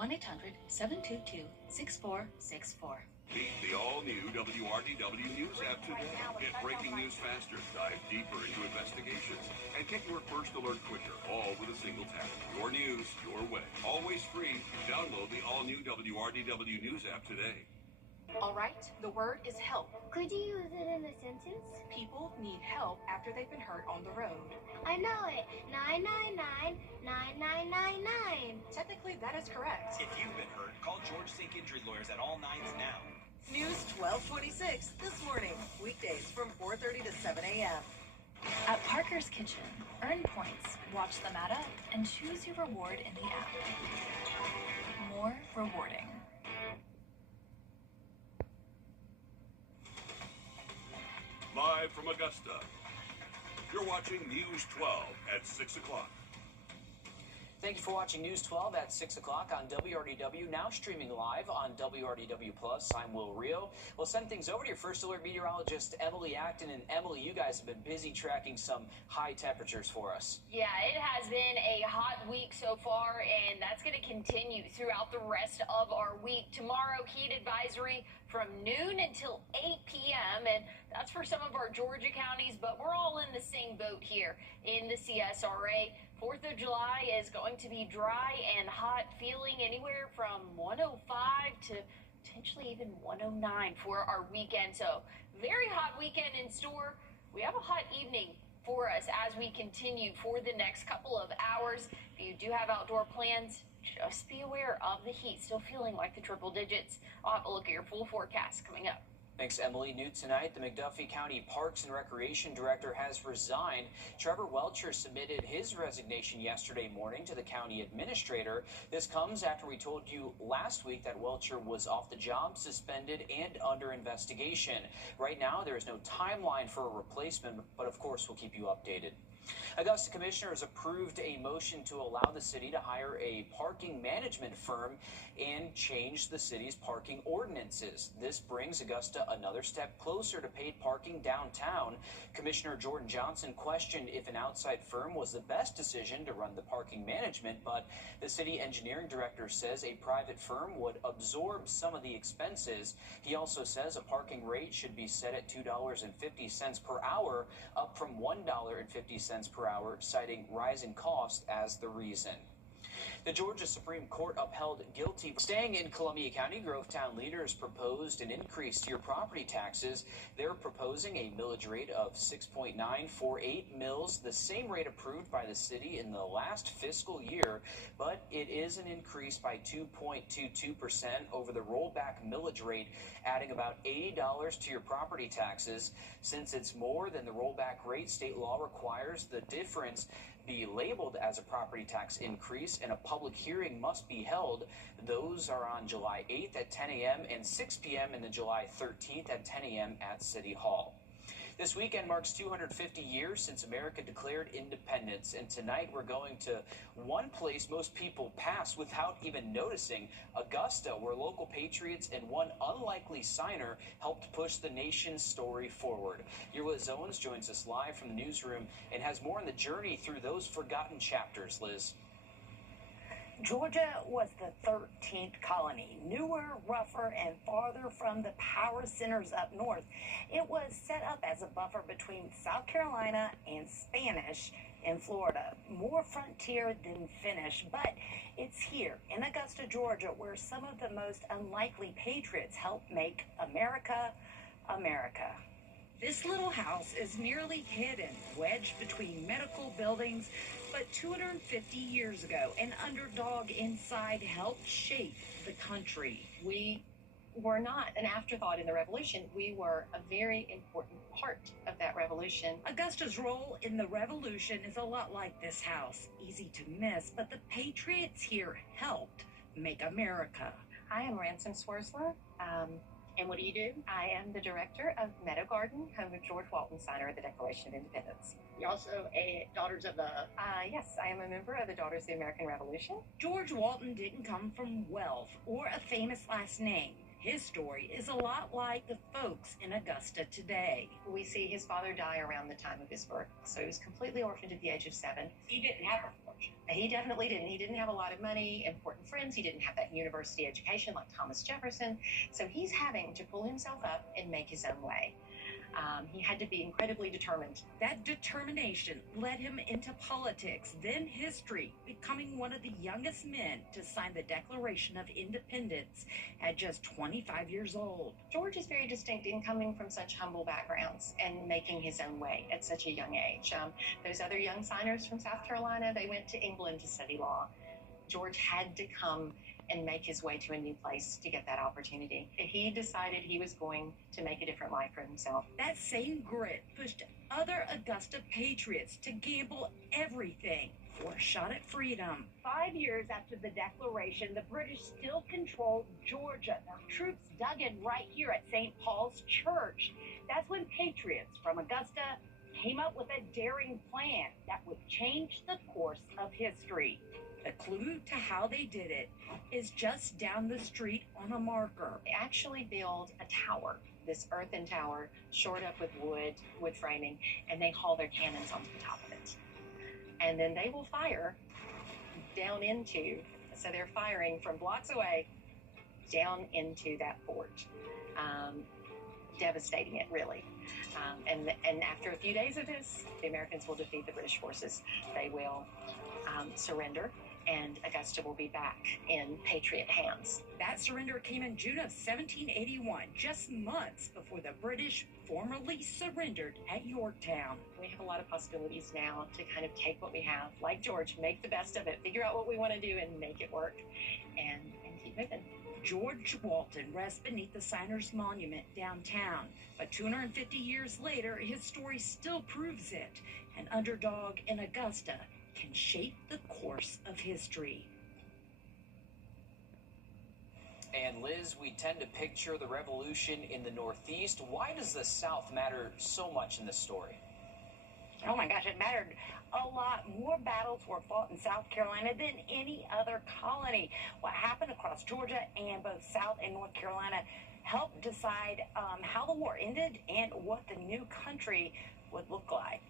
1-800-722-6464. Meet the all-new WRDW News app today. Get breaking news faster, dive deeper into investigations, and get your first alert quicker, all with a single tap. Your news, your way. Always free. Download the all-new WRDW News app today. All right, the word is help. Could you use it in a sentence? People need help after they've been hurt on the road. I know it. 999-9999. Technically, that is correct. If you've been hurt, call George Sink Injury Lawyers at all nines now. News 1226 this morning, weekdays from 4:30 to 7 a.m. At Parker's Kitchen, earn points, watch them add up, and choose your reward in the app. More rewarding. Live from Augusta, you're watching News 12 at 6 o'clock. Thank you for watching News 12 at 6 o'clock on WRDW, now streaming live on WRDW+. I'm Will Rio. We'll send things over to your first alert meteorologist, Emily Acton. And Emily, you guys have been busy tracking some high temperatures for us. Yeah, it has been a hot week so far, and that's going to continue throughout the rest of our week. Tomorrow, heat advisory from noon until 8 p.m., and that's for some of our Georgia counties, but we're all in the same boat here in the CSRA. 4th of July is going to be dry and hot, feeling anywhere from 105 to potentially even 109 for our weekend. So very hot weekend in store. We have a hot evening for us as we continue for the next couple of hours. If you do have outdoor plans, just be aware of the heat. Still feeling like the triple digits. I'll have a look at your full forecast coming up. Thanks, Emily. New tonight, the McDuffie County Parks and Recreation Director has resigned. Trevor Welcher submitted his resignation yesterday morning to the county administrator. This comes after we told you last week that Welcher was off the job, suspended, and under investigation. Right now, there is no timeline for a replacement, but of course, we'll keep you updated. Augusta commissioners approved a motion to allow the city to hire a parking management firm and change the city's parking ordinances. This brings Augusta another step closer to paid parking downtown. Commissioner Jordan Johnson questioned if an outside firm was the best decision to run the parking management, but the city engineering director says a private firm would absorb some of the expenses. He also says a parking rate should be set at $2.50 per hour, up from $1.50 per hour, citing rising costs as the reason. The Georgia Supreme Court upheld guilty. Staying in Columbia County, Grovetown leaders proposed an increase to your property taxes. They're proposing a millage rate of 6.948 mills, the same rate approved by the city in the last fiscal year, but it is an increase by 2.22% over the rollback millage rate, adding about $80 to your property taxes. Since it's more than the rollback rate, state law requires the difference be labeled as a property tax increase, and a public hearing must be held. Those are on July 8th at 10 a.m. and 6 p.m. and then July 13th at 10 a.m. at City Hall. This weekend marks 250 years since America declared independence, and tonight we're going to one place most people pass without even noticing, Augusta, where local patriots and one unlikely signer helped push the nation's story forward. Your Liz Owens joins us live from the newsroom and has more on the journey through those forgotten chapters. Liz. Georgia was the 13th colony, newer, rougher, and farther from the power centers up north. It was set up as a buffer between South Carolina and Spanish in Florida. More frontier than Finnish, but it's here in Augusta, Georgia, where some of the most unlikely patriots helped make America, America. This little house is nearly hidden, wedged between medical buildings, but 250 years ago, an underdog inside helped shape the country. We were not an afterthought in the revolution. We were a very important part of that revolution. Augusta's role in the revolution is a lot like this house. Easy to miss, but the patriots here helped make America. I am Ransom Swersler. And what do you do? I am the director of Meadow Garden, home of George Walton, signer of the Declaration of Independence. You're also a Daughters of the... Yes, I am a member of the Daughters of the American Revolution. George Walton didn't come from wealth or a famous last name. His story is a lot like the folks in Augusta today. We see his father die around the time of his birth, so he was completely orphaned at the age of 7. He didn't have a fortune. He definitely didn't. He didn't have a lot of money, important friends. He didn't have that university education like Thomas Jefferson. So he's having to pull himself up and make his own way. He had to be incredibly determined. That determination led him into politics, then history, becoming one of the youngest men to sign the Declaration of Independence at just 25 years old. George is very distinct in coming from such humble backgrounds and making his own way at such a young age. Those other young signers from South Carolina, they went to England to study law. George had to come and make his way to a new place to get that opportunity. He decided he was going to make a different life for himself. That same grit pushed other Augusta patriots to gamble everything for a shot at freedom. 5 years after the Declaration, the British still controlled Georgia. Their troops dug in right here at St. Paul's Church. That's when patriots from Augusta came up with a daring plan that would change the course of history. The clue to how they did it is just down the street on a marker. They actually build a tower, this earthen tower, shored up with wood framing, and they haul their cannons onto the top of it. And then they will fire down into, so they're firing from blocks away down into that fort, devastating it, really. And after a few days of this, the Americans will defeat the British forces. They will surrender, and Augusta will be back in Patriot hands. That surrender came in June of 1781, just months before the British formally surrendered at Yorktown. We have a lot of possibilities now to kind of take what we have, like George, make the best of it, figure out what we want to do and make it work, and keep moving. George Walton rests beneath the Signers Monument downtown, but 250 years later, his story still proves it. An underdog in Augusta can shape the course of history. And Liz, we tend to picture the revolution in the Northeast. Why does the South matter so much in this story? Oh my gosh, it mattered a lot. More battles were fought in South Carolina than any other colony. What happened across Georgia and both South and North Carolina helped decide how the war ended and what the new country would look like.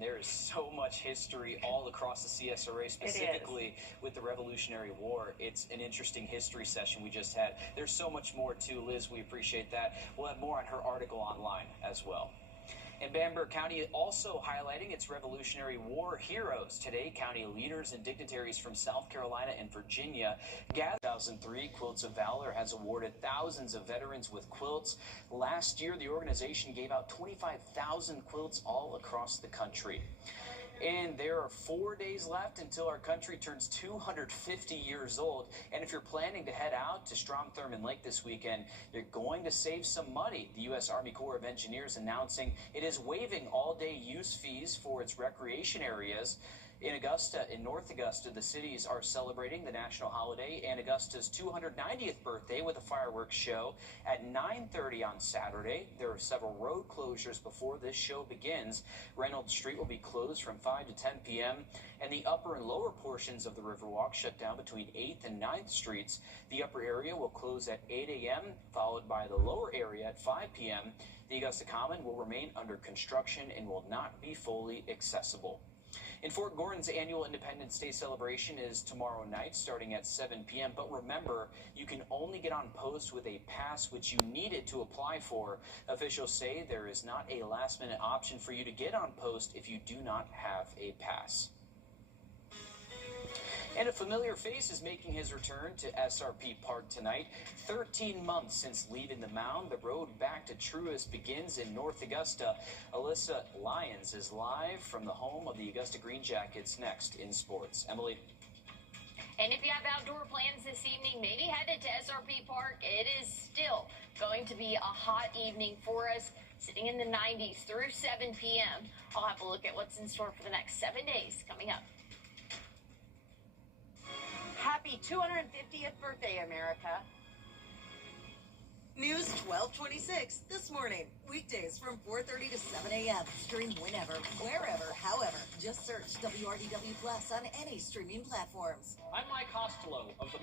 There is so much history all across the CSRA, specifically with the Revolutionary War. It's an interesting history session we just had. There's so much more too, Liz. We appreciate that. We'll have more on her article online as well. And Bamberg County also highlighting its Revolutionary War heroes. Today, county leaders and dignitaries from South Carolina and Virginia gathered. 2003, Quilts of Valor has awarded thousands of veterans with quilts. Last year, the organization gave out 25,000 quilts all across the country. And there are 4 days left until our country turns 250 years old. And if you're planning to head out to Strom Thurmond Lake this weekend, you're going to save some money. The U.S. Army Corps of Engineers announcing it is waiving all-day use fees for its recreation areas. In Augusta, in North Augusta, the cities are celebrating the national holiday and Augusta's 290th birthday with a fireworks show at 9:30 on Saturday. There are several road closures before this show begins. Reynolds Street will be closed from 5 to 10 p.m. and the upper and lower portions of the Riverwalk shut down between 8th and 9th Streets. The upper area will close at 8 a.m., followed by the lower area at 5 p.m. The Augusta Common will remain under construction and will not be fully accessible. In Fort Gordon's annual Independence Day celebration is tomorrow night starting at 7 p.m. But remember, you can only get on post with a pass which you needed to apply for. Officials say there is not a last-minute option for you to get on post if you do not have a pass. And a familiar face is making his return to SRP Park tonight. 13 months since leaving the mound, the road back to Truist begins in North Augusta. Alyssa Lyons is live from the home of the Augusta Green Jackets next in sports. Emily. And if you have outdoor plans this evening, maybe head to SRP Park. It is still going to be a hot evening for us, sitting in the 90s through 7 p.m. I'll have a look at what's in store for the next 7 days coming up. Happy 250th birthday, America. News 1226 this morning. Weekdays from 4:30 to 7 a.m. Stream whenever, wherever, however. Just search WRDW Plus on any streaming platforms. I'm Mike Costello of the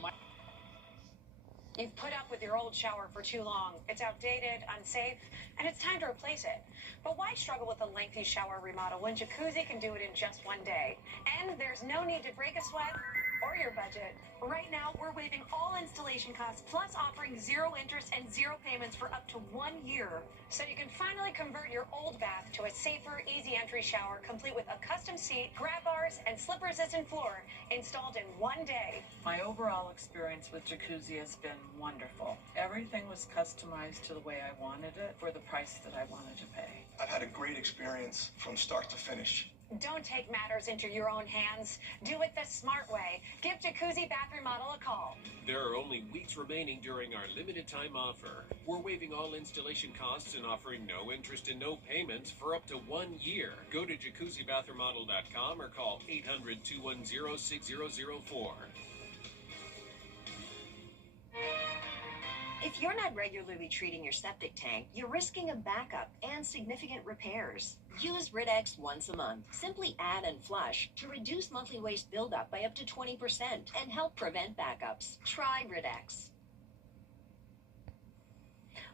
You've put up with your old shower for too long. It's outdated, unsafe, and it's time to replace it. But why struggle with a lengthy shower remodel when Jacuzzi can do it in just one day? And there's no need to break a sweat or your budget. Right now, we're waiving all installation costs, plus offering 0 interest and 0 payments for up to 1 year. So you can finally convert your old bath to a safer, easy entry shower, complete with a custom seat, grab bars, and slip-resistant floor installed in 1 day. My overall experience with Jacuzzi has been wonderful. Everything was customized to the way I wanted it for the price that I wanted to pay. I've had a great experience from start to finish. Don't take matters into your own hands. Do it the smart way. Give Jacuzzi Bath Remodel a call. There are only weeks remaining during our limited time offer. We're waiving all installation costs and offering no interest and no payments for up to 1 year. Go to jacuzzibathremodel.com or call 800-210-6004. If you're not regularly treating your septic tank, you're risking a backup and significant repairs. Use Wrdw once a month. Simply add and flush to reduce monthly waste buildup by up to 20% and help prevent backups. Try Wrdw.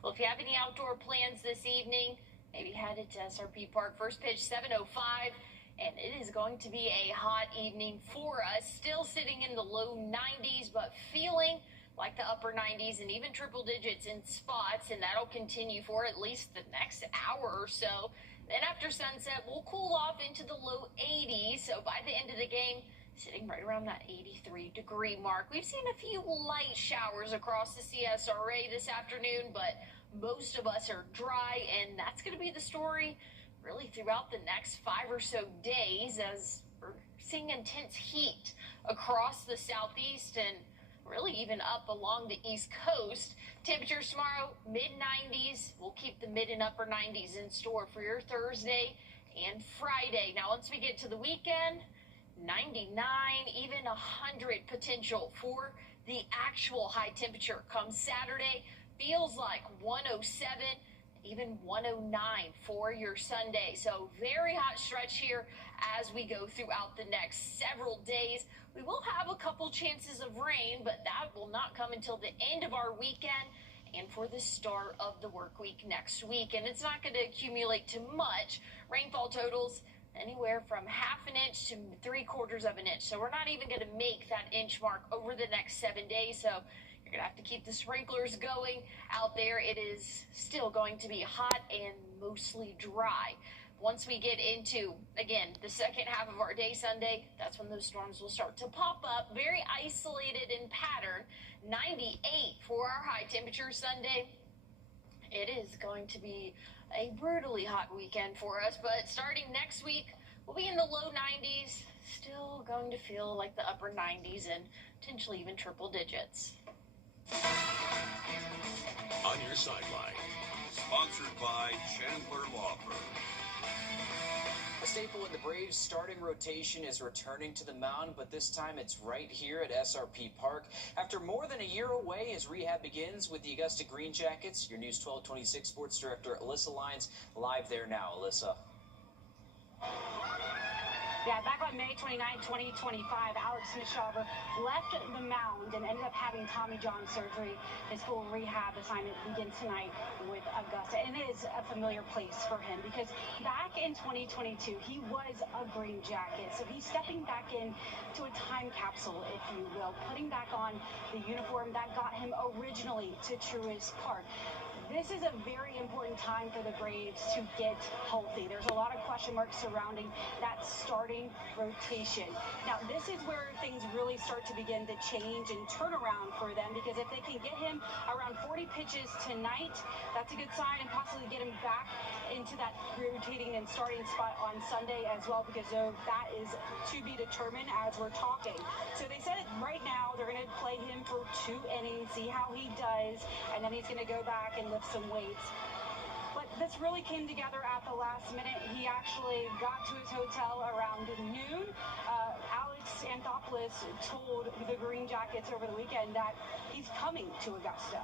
Well, if you have any outdoor plans this evening, maybe headed to SRP Park. First pitch 7:05, and it is going to be a hot evening for us. Still sitting in the low 90s, but feeling like the upper 90s and even triple digits in spots, and that'll continue for at least the next hour or so. Then after sunset, we'll cool off into the low 80s, so by the end of the game, sitting right around that 83-degree mark. We've seen a few light showers across the CSRA this afternoon, but most of us are dry, and that's going to be the story really throughout the next 5 or so days, as we're seeing intense heat across the southeast and really even up along the East Coast. Temperatures tomorrow, mid-90s. We'll keep the mid and upper 90s in store for your Thursday and Friday. Now, once we get to the weekend, 99, even 100 potential for the actual high temperature come Saturday. Feels like 107, even 109 for your Sunday. So very hot stretch here as we go throughout the next several days. We will have a couple chances of rain, but that will not come until the end of our weekend and for the start of the work week next week. And it's not going to accumulate to much. Rainfall totals anywhere from ½ an inch to 3/4 of an inch. So we're not even going to make that inch mark over the next 7 days. So you're going to have to keep the sprinklers going out there. It is still going to be hot and mostly dry. Once we get into, again, the second half of our day Sunday, that's when those storms will start to pop up. Very isolated in pattern. 98 for our high temperature Sunday. It is going to be a brutally hot weekend for us, but starting next week, we'll be in the low 90s. Still going to feel like the upper 90s and potentially even triple digits. On your sideline, sponsored by Chandler Law Firm. A staple in the Braves' starting rotation is returning to the mound, but this time it's right here at SRP Park. After more than a year away, his rehab begins with the Augusta Green Jackets. Your News 1226 sports director Alyssa Lyons live there now. Alyssa. Yeah, back on May 29, 2025, Alex Smith-Shawver left the mound and ended up having Tommy John surgery. His full rehab assignment begins tonight with Augusta. And it is a familiar place for him because back in 2022, he was a Green Jacket. So he's stepping back in to a time capsule, if you will, putting back on the uniform that got him originally to Truist Park. This is a very important time for the Braves to get healthy. There's a lot of question marks surrounding that starting rotation. Now, this is where things really start to begin to change and turn around for them, because if they can get him around 40 pitches tonight, that's a good sign, and possibly get him back into that rotating and starting spot on Sunday as well, because that is to be determined as we're talking. So they said right now they're going to play him for 2 innings, see how he does, and then he's going to go back and lift some weights. But this really came together at the last minute. He actually got to his hotel around noon. Alex Anthopoulos told the Green Jackets over the weekend that he's coming to Augusta.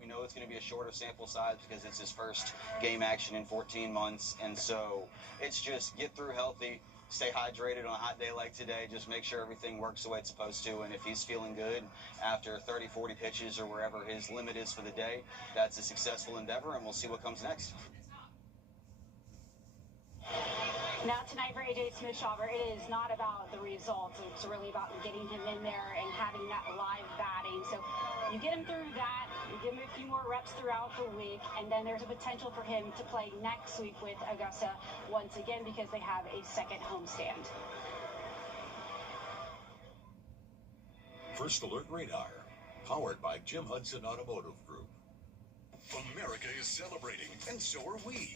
We know it's going to be a shorter sample size because it's his first game action in 14 months, and so it's just get through healthy, stay hydrated on a hot day like today. Just make sure everything works the way it's supposed to. And if he's feeling good after 30, 40 pitches or wherever his limit is for the day, that's a successful endeavor, and we'll see what comes next. Now tonight for AJ Smith-Shawver, it is not about the results. It's really about getting him in there and having that live batting. So you get him through that, you give him a few more reps throughout the week, and then there's a potential for him to play next week with Augusta once again because they have a second homestand. First Alert Radar, powered by Jim Hudson Automotive Group. America is celebrating, and so are we.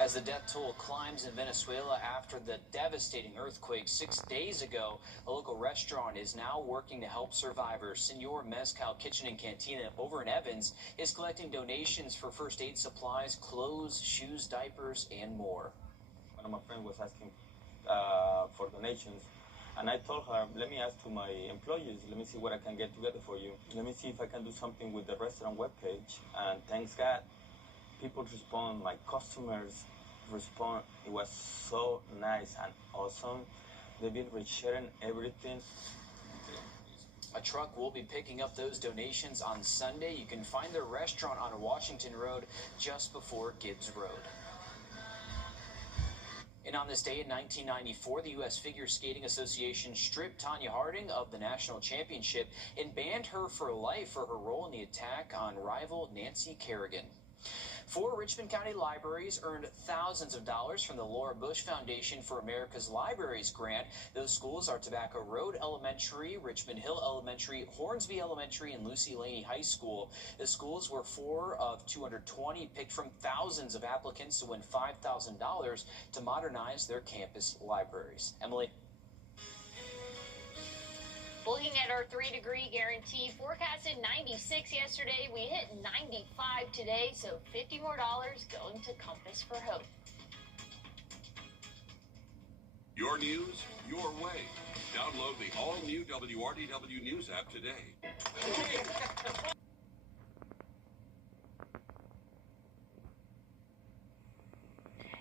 As the death toll climbs in Venezuela after the devastating earthquake 6 days ago, a local restaurant is now working to help survivors. Senor Mezcal Kitchen and Cantina over in Evans is collecting donations for first aid supplies, clothes, shoes, diapers, and more. One of my friends was asking for donations, and I told her, let me ask to my employees, let me see what I can get together for you. Let me see if I can do something with the restaurant webpage. And thanks God, people respond, my customers respond. It was so nice and awesome. They've been resharing everything. A truck will be picking up those donations on Sunday. You can find their restaurant on Washington Road just before Gibbs Road. And on this day in 1994, the U.S. Figure Skating Association stripped Tanya Harding of the national championship and banned her for life for her role in the attack on rival Nancy Kerrigan. 4 Richmond County libraries earned thousands of dollars from the Laura Bush Foundation for America's Libraries grant. Those schools are Tobacco Road Elementary, Richmond Hill Elementary, Hornsby Elementary, and Lucy Laney High School. The schools were 4 of 220 picked from thousands of applicants to win $5,000 to modernize their campus libraries. Emily? Looking at our 3-degree guarantee, forecasted 96 yesterday. We hit 95 today, so $50 more going to Compass for Hope. Your news, your way. Download the all-new WRDW News app today.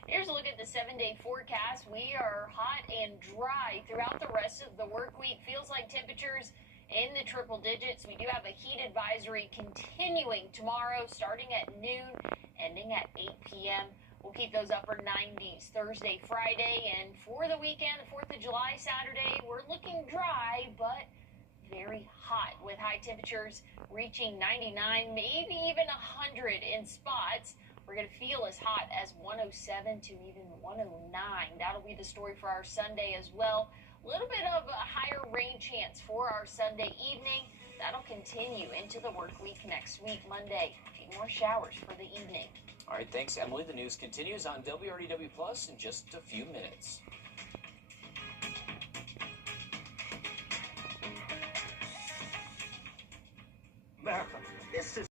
Here's a look at the 7-day forecast. We are hot and dry throughout the rest of the work week. Feels like temperatures in the triple digits. We do have a heat advisory continuing tomorrow, starting at noon, ending at 8 p.m. We'll keep those upper 90s Thursday, Friday, and for the weekend, the 4th of July, Saturday, we're looking dry, but very hot with high temperatures reaching 99, maybe even 100 in spots. We're going to feel as hot as 107 to even 109. That'll be the story for our Sunday as well. A little bit of a higher rain chance for our Sunday evening. That'll continue into the work week next week, Monday. A few more showers for the evening. All right, thanks, Emily. The news continues on WRDW Plus in just a few minutes. America, this is